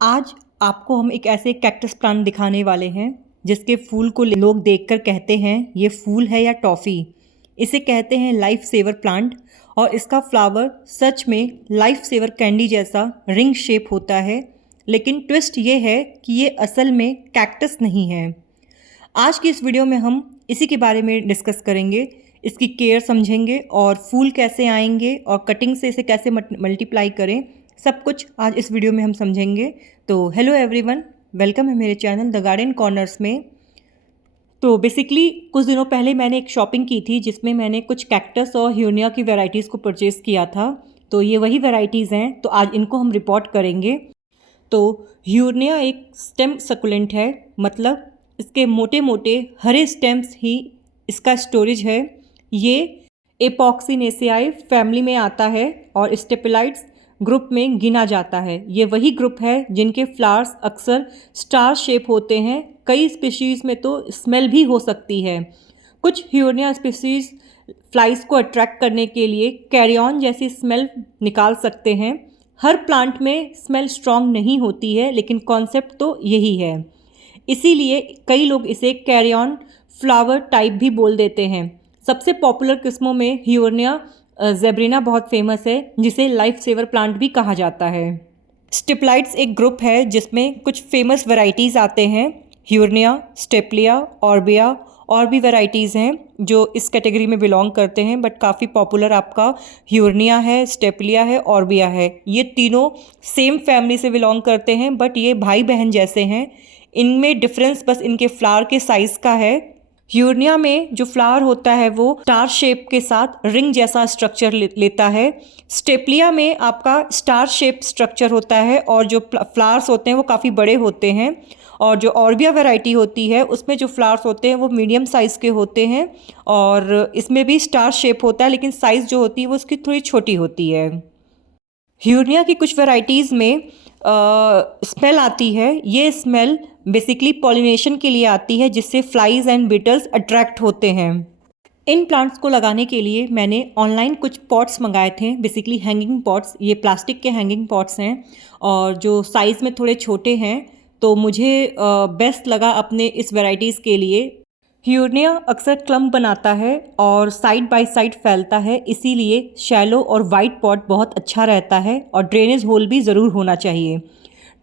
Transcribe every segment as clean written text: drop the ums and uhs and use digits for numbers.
आज आपको हम एक ऐसे कैक्टस प्लांट दिखाने वाले हैं जिसके फूल को लोग देखकर कहते हैं ये फूल है या टॉफ़ी। इसे कहते हैं लाइफ सेवर प्लांट और इसका फ्लावर सच में लाइफ सेवर कैंडी जैसा रिंग शेप होता है, लेकिन ट्विस्ट ये है कि ये असल में कैक्टस नहीं है। आज की इस वीडियो में हम इसी के बारे में डिस्कस करेंगे, इसकी केयर समझेंगे और फूल कैसे आएंगे और कटिंग से इसे कैसे मल्टीप्लाई करें, सब कुछ आज इस वीडियो में हम समझेंगे। तो हेलो एवरीवन, वेलकम है मेरे चैनल द गार्डन कॉर्नर्स में। तो बेसिकली कुछ दिनों पहले मैंने एक शॉपिंग की थी जिसमें मैंने कुछ कैक्टस और ह्यूनिया की वैरायटीज़ को परचेज़ किया था। तो ये वही वैरायटीज़ हैं, तो आज इनको हम रिपोर्ट करेंगे। तो ह्यूनिया एक स्टेम सकुलेंट है, मतलब इसके मोटे मोटे हरे स्टेम्स ही इसका स्टोरेज है। ये एपॉक्सिनेसियाई फैमिली में आता है और स्टेपिलाइट्स ग्रुप में गिना जाता है। ये वही ग्रुप है जिनके फ्लावर्स अक्सर स्टार शेप होते हैं। कई स्पीशीज़ में तो स्मेल भी हो सकती है। कुछ ह्यूनिया स्पीशीज़ फ्लाइज को अट्रैक्ट करने के लिए कैरियन जैसी स्मेल निकाल सकते हैं। हर प्लांट में स्मेल स्ट्रॉन्ग नहीं होती है, लेकिन कॉन्सेप्ट तो यही है। इसीलिए कई लोग इसे कैरियन फ्लावर टाइप भी बोल देते हैं। सबसे पॉपुलर किस्मों में ह्यूनिया ज़ेब्रिना बहुत फेमस है, जिसे लाइफ सेवर प्लांट भी कहा जाता है। स्टिपलाइट्स एक ग्रुप है जिसमें कुछ फेमस वैरायटीज़ आते हैं। ह्यूनिया, स्टेपलिया, ऑर्बिया और भी वैरायटीज़ हैं जो इस कैटेगरी में बिलोंग करते हैं, बट काफ़ी पॉपुलर आपका ह्यूनिया है, स्टेपलिया है, ऑर्बिया है। ये तीनों सेम फैमिली से बिलोंग करते हैं, बट ये भाई बहन जैसे हैं। इनमें डिफरेंस बस इनके फ्लावर के साइज़ का है। ह्यूनिया में जो फ्लावर होता है वो स्टार शेप के साथ रिंग जैसा स्ट्रक्चर लेता है। स्टेपलिया में आपका स्टार शेप स्ट्रक्चर होता है और जो फ्लावर्स होते हैं वो काफ़ी बड़े होते हैं। और जो ऑर्बिया वैरायटी होती है उसमें जो फ्लावर्स होते हैं वो मीडियम साइज़ के होते हैं और इसमें भी स्टार शेप होता है, लेकिन साइज़ जो होती है वो उसकी थोड़ी छोटी होती है। ह्यूनिया की कुछ वैरायटीज़ में स्मेल आती है। ये स्मेल बेसिकली पॉलिनेशन के लिए आती है, जिससे फ्लाइज एंड बीटल्स अट्रैक्ट होते हैं। इन प्लांट्स को लगाने के लिए मैंने ऑनलाइन कुछ पॉट्स मंगाए थे, बेसिकली हैंगिंग पॉट्स। ये प्लास्टिक के हैंगिंग पॉट्स हैं और जो साइज़ में थोड़े छोटे हैं, तो मुझे बेस्ट लगा अपने इस वैरायटीज़ के लिए। ह्यूनिया अक्सर क्लम्प बनाता है और साइड बाय साइड फैलता है, इसीलिए शैलो और वाइट पॉट बहुत अच्छा रहता है और ड्रेनेज होल भी ज़रूर होना चाहिए।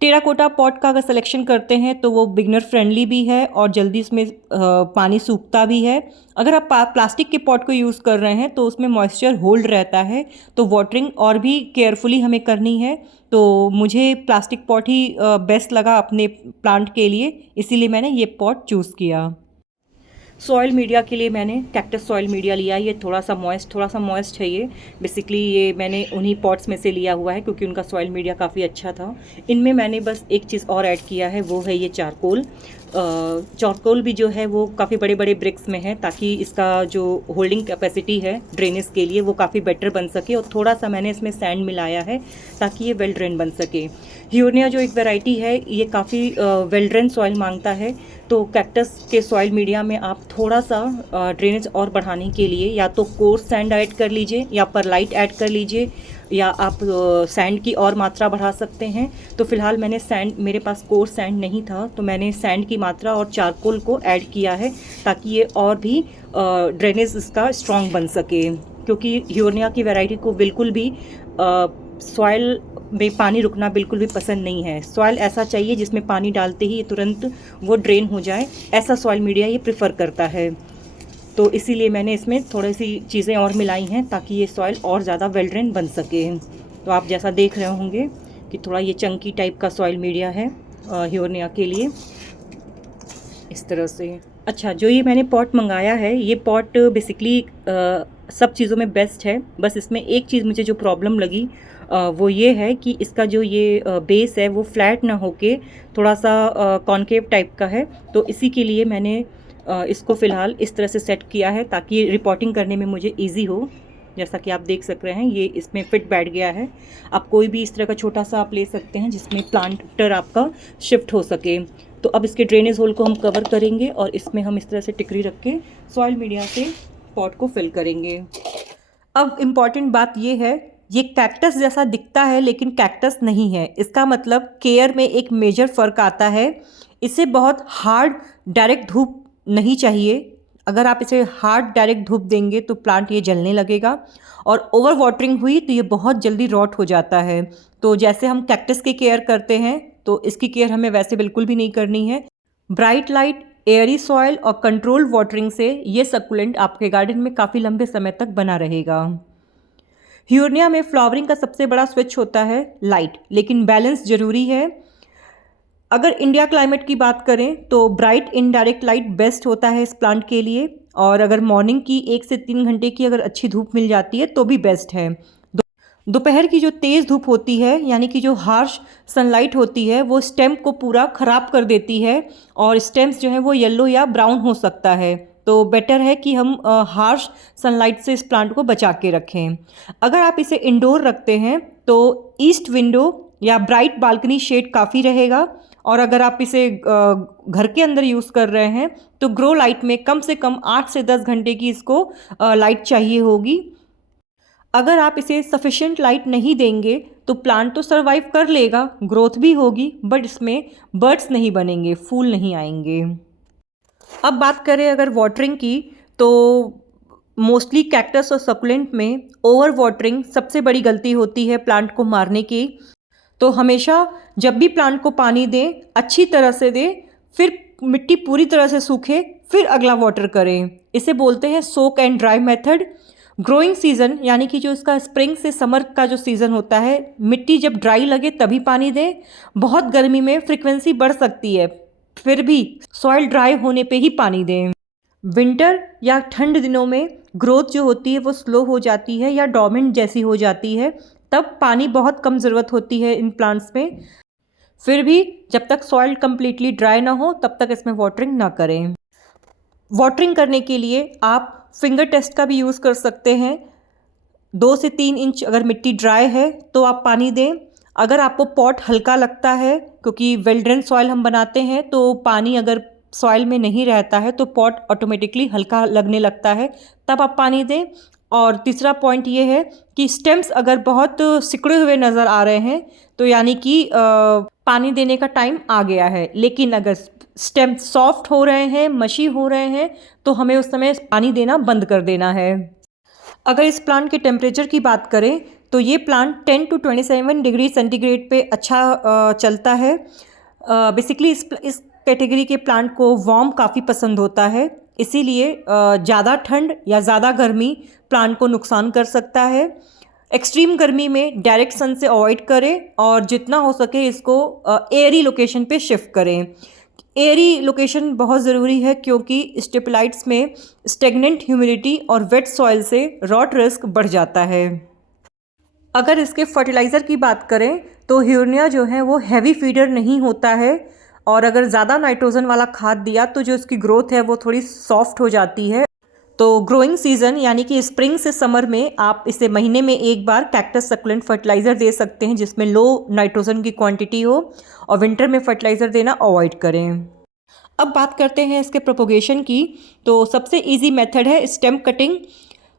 टेराकोटा पॉट का अगर सिलेक्शन करते हैं तो वो बिगनर फ्रेंडली भी है और जल्दी इसमें पानी सूखता भी है। अगर आप प्लास्टिक के पॉट को यूज़ कर रहे हैं तो उसमें मॉइस्चर होल्ड रहता है, तो वाटरिंग और भी केयरफुली हमें करनी है। तो मुझे प्लास्टिक पॉट ही बेस्ट लगा अपने प्लांट के लिए, इसीलिए मैंने ये पॉट चूज़ किया। सॉइल मीडिया के लिए मैंने कैक्टस सॉइल मीडिया लिया। ये थोड़ा सा मॉइस्ट है। ये बेसिकली ये मैंने उन्हीं पॉट्स में से लिया हुआ है क्योंकि उनका सॉइल मीडिया काफ़ी अच्छा था। इनमें मैंने बस एक चीज़ और ऐड किया है, वो है ये चारकोल। चारकोल भी जो है वो काफ़ी बड़े बड़े ब्रिक्स में है, ताकि इसका जो होल्डिंग कैपेसिटी है ड्रेनेज के लिए वो काफ़ी बेटर बन सके। और थोड़ा सा मैंने इसमें सैंड मिलाया है ताकि ये वेल ड्रेन बन सके। ह्यूनिया जो एक वैरायटी है ये काफ़ी वेल ड्रेन सॉइल मांगता है, तो कैक्टस के सॉइल मीडिया में आप थोड़ा सा ड्रेनेज और बढ़ाने के लिए या तो कोर्स सैंड ऐड कर लीजिए या परलाइट ऐड कर लीजिए, या आप सैंड की और मात्रा बढ़ा सकते हैं। तो फिलहाल मैंने सैंड, मेरे पास कोर्स सैंड नहीं था तो मैंने सैंड की मात्रा और चारकोल को ऐड किया है ताकि ये और भी ड्रेनेज इसका स्ट्रॉन्ग बन सके। क्योंकि ह्यूनिया की वैरायटी को बिल्कुल भी सॉइल में पानी रुकना बिल्कुल भी पसंद नहीं है। सॉइल ऐसा चाहिए जिसमें पानी डालते ही तुरंत वो ड्रेन हो जाए, ऐसा सॉइल मीडिया ये प्रेफर करता है। तो इसीलिए मैंने इसमें थोड़ी सी चीज़ें और मिलाई हैं ताकि ये सॉइल और ज़्यादा वेल ड्रेन बन सके। तो आप जैसा देख रहे होंगे कि थोड़ा ये चंकी टाइप का सॉइल मीडिया है ह्यूनिया के लिए, इस तरह से। अच्छा, जो ये मैंने पॉट मंगाया है ये पॉट बेसिकली सब चीज़ों में बेस्ट है। बस इसमें एक चीज़ मुझे जो प्रॉब्लम लगी वो ये है कि इसका जो ये बेस है वो फ्लैट ना होके थोड़ा सा कॉन्केव टाइप का है। तो इसी के लिए मैंने इसको फ़िलहाल इस तरह से सेट किया है ताकि रिपोर्टिंग करने में मुझे इजी हो। जैसा कि आप देख सक रहे हैं ये इसमें फिट बैठ गया है। आप कोई भी इस तरह का छोटा सा आप ले सकते हैं जिसमें प्लांटर आपका शिफ्ट हो सके। तो अब इसके ड्रेनेज होल को हम कवर करेंगे और इसमें हम इस तरह से टिकरी रख के सॉइल मीडिया से पॉट को फिल करेंगे। अब इम्पॉर्टेंट बात ये है ये कैक्टस जैसा दिखता है लेकिन कैक्टस नहीं है। इसका मतलब केयर में एक मेजर फ़र्क आता है। इसे बहुत हार्ड डायरेक्ट धूप नहीं चाहिए। अगर आप इसे हार्ड डायरेक्ट धूप देंगे तो प्लांट ये जलने लगेगा, और ओवर वाटरिंग हुई तो ये बहुत जल्दी रॉट हो जाता है। तो जैसे हम कैक्टस की केयर करते हैं तो इसकी केयर हमें वैसे बिल्कुल भी नहीं करनी है। ब्राइट लाइट, एयरी सॉइल और कंट्रोल्ड वाटरिंग से ये सकुलेंट आपके गार्डन में काफ़ी लंबे समय तक बना रहेगा। ह्यूर्निया में फ्लावरिंग का सबसे बड़ा स्विच होता है लाइट, लेकिन बैलेंस ज़रूरी है। अगर इंडिया क्लाइमेट की बात करें तो ब्राइट इनडायरेक्ट लाइट बेस्ट होता है इस प्लांट के लिए, और अगर मॉर्निंग की 1 से 3 घंटे की अगर अच्छी धूप मिल जाती है तो भी बेस्ट है। दोपहर की जो तेज़ धूप होती है, यानी कि जो हार्श सनलाइट होती है, वो स्टेम को पूरा ख़राब कर देती है और स्टेम्स जो है वो येलो या ब्राउन हो सकता है। तो बेटर है कि हम हार्श सनलाइट से इस प्लांट को बचा के रखें। अगर आप इसे इंडोर रखते हैं तो ईस्ट विंडो या ब्राइट बालकनी शेड काफ़ी रहेगा, और अगर आप इसे घर के अंदर यूज़ कर रहे हैं तो ग्रो लाइट में कम से कम 8 से 10 घंटे की इसको लाइट चाहिए होगी। अगर आप इसे सफिशिएंट लाइट नहीं देंगे तो प्लांट तो सरवाइव कर लेगा, ग्रोथ भी होगी, बट इसमें बर्ड्स नहीं बनेंगे, फूल नहीं आएंगे। अब बात करें अगर वाटरिंग की, तो मोस्टली कैक्टस और सकुलेंट में ओवर वाटरिंग सबसे बड़ी गलती होती है प्लांट को मारने की। तो हमेशा जब भी प्लांट को पानी दें, अच्छी तरह से दें, फिर मिट्टी पूरी तरह से सूखे फिर अगला वाटर करें। इसे बोलते हैं soak and dry method. Growing season यानी कि जो इसका स्प्रिंग से समर का जो सीज़न होता है, मिट्टी जब ड्राई लगे तभी पानी दें। बहुत गर्मी में फ्रिक्वेंसी बढ़ सकती है, फिर भी सॉइल ड्राई होने पे ही पानी दें। विंटर या ठंड दिनों में ग्रोथ जो होती है वो स्लो हो जाती है या डोर्मेंट जैसी हो जाती है, तब पानी बहुत कम ज़रूरत होती है इन प्लांट्स में। फिर भी जब तक सॉइल कम्प्लीटली ड्राई ना हो तब तक इसमें वाटरिंग ना करें। वाटरिंग करने के लिए आप फिंगर टेस्ट का भी यूज़ कर सकते हैं। 2 से 3 इंच अगर मिट्टी ड्राई है तो आप पानी दें। अगर आपको पॉट हल्का लगता है, क्योंकि वेल ड्रेन सॉइल हम बनाते हैं तो पानी अगर सॉइल में नहीं रहता है तो पॉट ऑटोमेटिकली हल्का लगने लगता है, तब आप पानी दें। और तीसरा पॉइंट ये है कि स्टेम्स अगर बहुत सिकुड़े हुए नज़र आ रहे हैं तो यानी कि पानी देने का टाइम आ गया है। लेकिन अगर स्टेम सॉफ्ट हो रहे हैं, मशी हो रहे हैं, तो हमें उस समय पानी देना बंद कर देना है। अगर इस प्लांट के टेम्परेचर की बात करें तो ये प्लांट 10 to 27 डिग्री सेंटीग्रेड पे अच्छा चलता है। बेसिकली इस कैटेगरी के प्लांट को वार्म काफ़ी पसंद होता है, इसीलिए ज़्यादा ठंड या ज़्यादा गर्मी प्लांट को नुकसान कर सकता है। एक्सट्रीम गर्मी में डायरेक्ट सन से अवॉइड करें और जितना हो सके इसको एयरी लोकेशन पे शिफ्ट करें। एयरी लोकेशन बहुत ज़रूरी है क्योंकि स्टेपलाइट्स में स्टेगनेंट ह्यूमिडिटी और वेट सॉइल से रॉट रिस्क बढ़ जाता है। अगर इसके फर्टिलाइज़र की बात करें तो ह्यूर्निया जो है वो हैवी फीडर नहीं होता है, और अगर ज़्यादा नाइट्रोजन वाला खाद दिया तो जो इसकी ग्रोथ है वो थोड़ी सॉफ्ट हो जाती है। तो ग्रोइंग सीज़न यानी कि स्प्रिंग से समर में आप इसे महीने में एक बार कैक्टस सकुलेंट फर्टिलाइज़र दे सकते हैं जिसमें लो नाइट्रोजन की क्वांटिटी हो, और विंटर में फर्टिलाइज़र देना अवॉइड करें। अब बात करते हैं इसके प्रोपोगेशन की। तो सबसे इजी मेथड है स्टेम कटिंग।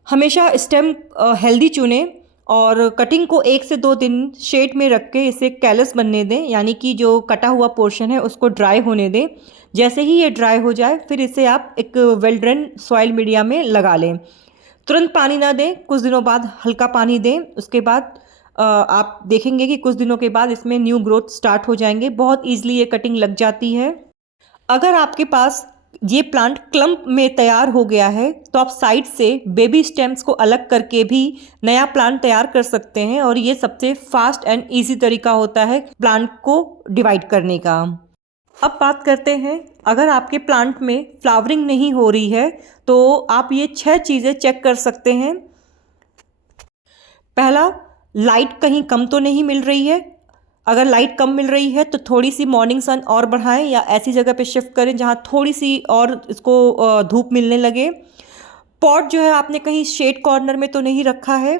हमेशा स्टेम हेल्दी चुनें और कटिंग को 1 से 2 दिन शेड में रख के इसे कैलस बनने दें, यानी कि जो कटा हुआ पोर्शन है उसको ड्राई होने दें। जैसे ही ये ड्राई हो जाए फिर इसे आप एक वेल ड्रेन सॉइल मीडिया में लगा लें। तुरंत पानी ना दें, कुछ दिनों बाद हल्का पानी दें। उसके बाद आप देखेंगे कि कुछ दिनों के बाद इसमें न्यू ग्रोथ स्टार्ट हो जाएंगे। बहुत ईजिली ये कटिंग लग जाती है। अगर आपके पास ये प्लांट क्लम्प में तैयार हो गया है तो आप साइड से बेबी स्टेम्स को अलग करके भी नया प्लांट तैयार कर सकते हैं, और ये सबसे फास्ट एंड इजी तरीका होता है प्लांट को डिवाइड करने का। अब बात करते हैं, अगर आपके प्लांट में फ्लावरिंग नहीं हो रही है तो आप ये 6 चीज़ें चेक कर सकते हैं। पहला, लाइट कहीं कम तो नहीं मिल रही है। अगर लाइट कम मिल रही है तो थोड़ी सी मॉर्निंग सन और बढ़ाएं या ऐसी जगह पे शिफ्ट करें जहाँ थोड़ी सी और इसको धूप मिलने लगे। पॉट जो है आपने कहीं शेड कॉर्नर में तो नहीं रखा है।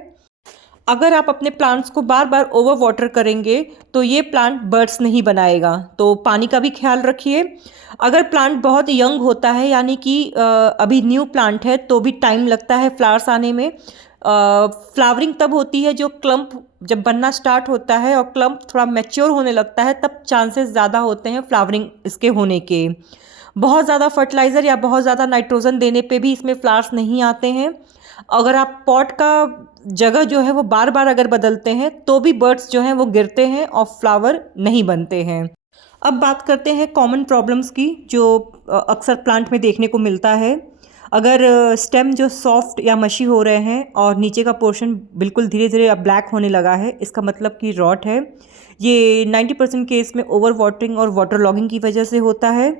अगर आप अपने प्लांट्स को बार बार ओवर वाटर करेंगे तो ये प्लांट बर्ड्स नहीं बनाएगा, तो पानी का भी ख्याल रखिए। अगर प्लांट बहुत यंग होता है यानी कि अभी न्यू प्लांट है तो भी टाइम लगता है फ्लावर्स आने में, फ्लावरिंग तब होती है जो क्लम्प जब बनना स्टार्ट होता है और क्लम्प थोड़ा मैच्योर होने लगता है, तब चांसेस ज़्यादा होते हैं फ्लावरिंग इसके होने के। बहुत ज़्यादा फर्टिलाइज़र या बहुत ज़्यादा नाइट्रोजन देने पे भी इसमें फ्लावर्स नहीं आते हैं। अगर आप पॉट का जगह जो है वो बार बार अगर बदलते हैं तो भी बर्ड्स जो हैं वो गिरते हैं और फ्लावर नहीं बनते हैं। अब बात करते हैं कॉमन प्रॉब्लम्स की जो अक्सर प्लांट में देखने को मिलता है। अगर स्टेम जो सॉफ्ट या मशी हो रहे हैं और नीचे का पोर्शन बिल्कुल धीरे धीरे अब ब्लैक होने लगा है, इसका मतलब कि रॉट है। ये 90% केस में ओवर वाटरिंग और वाटर लॉगिंग की वजह से होता है।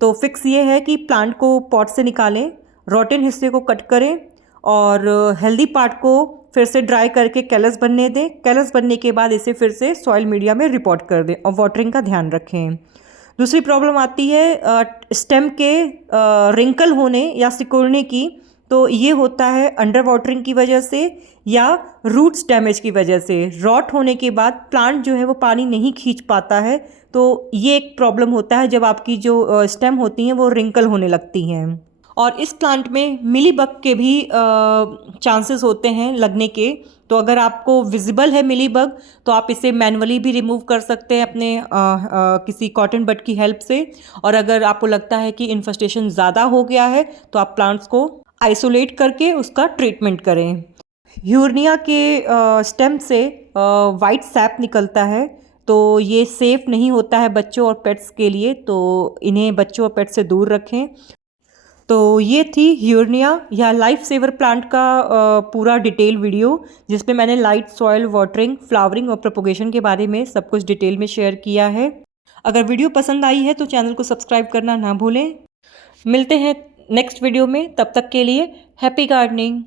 तो फिक्स ये है कि प्लांट को पॉट से निकालें, रॉटन हिस्से को कट करें और हेल्दी पार्ट को फिर से ड्राई करके कैलस बनने दें। कैलस बनने के बाद इसे फिर से सॉइल मीडिया में रिपोर्ट कर दें और वाटरिंग का ध्यान रखें। दूसरी प्रॉब्लम आती है स्टेम के रिंकल होने या सिकुड़ने की। तो ये होता है अंडर वाटरिंग की वजह से या रूट्स डैमेज की वजह से। रॉट होने के बाद प्लांट जो है वो पानी नहीं खींच पाता है, तो ये एक प्रॉब्लम होता है जब आपकी जो स्टेम होती हैं वो रिंकल होने लगती हैं। और इस प्लांट में मिलीबग के भी चांसेस होते हैं लगने के। तो अगर आपको विजिबल है मिलीबग तो आप इसे मैनुअली भी रिमूव कर सकते हैं अपने किसी कॉटन बड की हेल्प से। और अगर आपको लगता है कि इन्फेस्टेशन ज़्यादा हो गया है तो आप प्लांट्स को आइसोलेट करके उसका ट्रीटमेंट करें। ह्यूर्निया के स्टेम से वाइट सैप निकलता है, तो ये सेफ़ नहीं होता है बच्चों और पेट्स के लिए, तो इन्हें बच्चों और पेट्स से दूर रखें। तो ये थी ह्यूर्निया या लाइफ सेवर प्लांट का पूरा डिटेल वीडियो, जिसमें मैंने लाइट, सॉइल, वाटरिंग, फ्लावरिंग और प्रोपोगेशन के बारे में सब कुछ डिटेल में शेयर किया है। अगर वीडियो पसंद आई है तो चैनल को सब्सक्राइब करना ना भूलें। मिलते हैं नेक्स्ट वीडियो में, तब तक के लिए हैप्पी गार्डनिंग।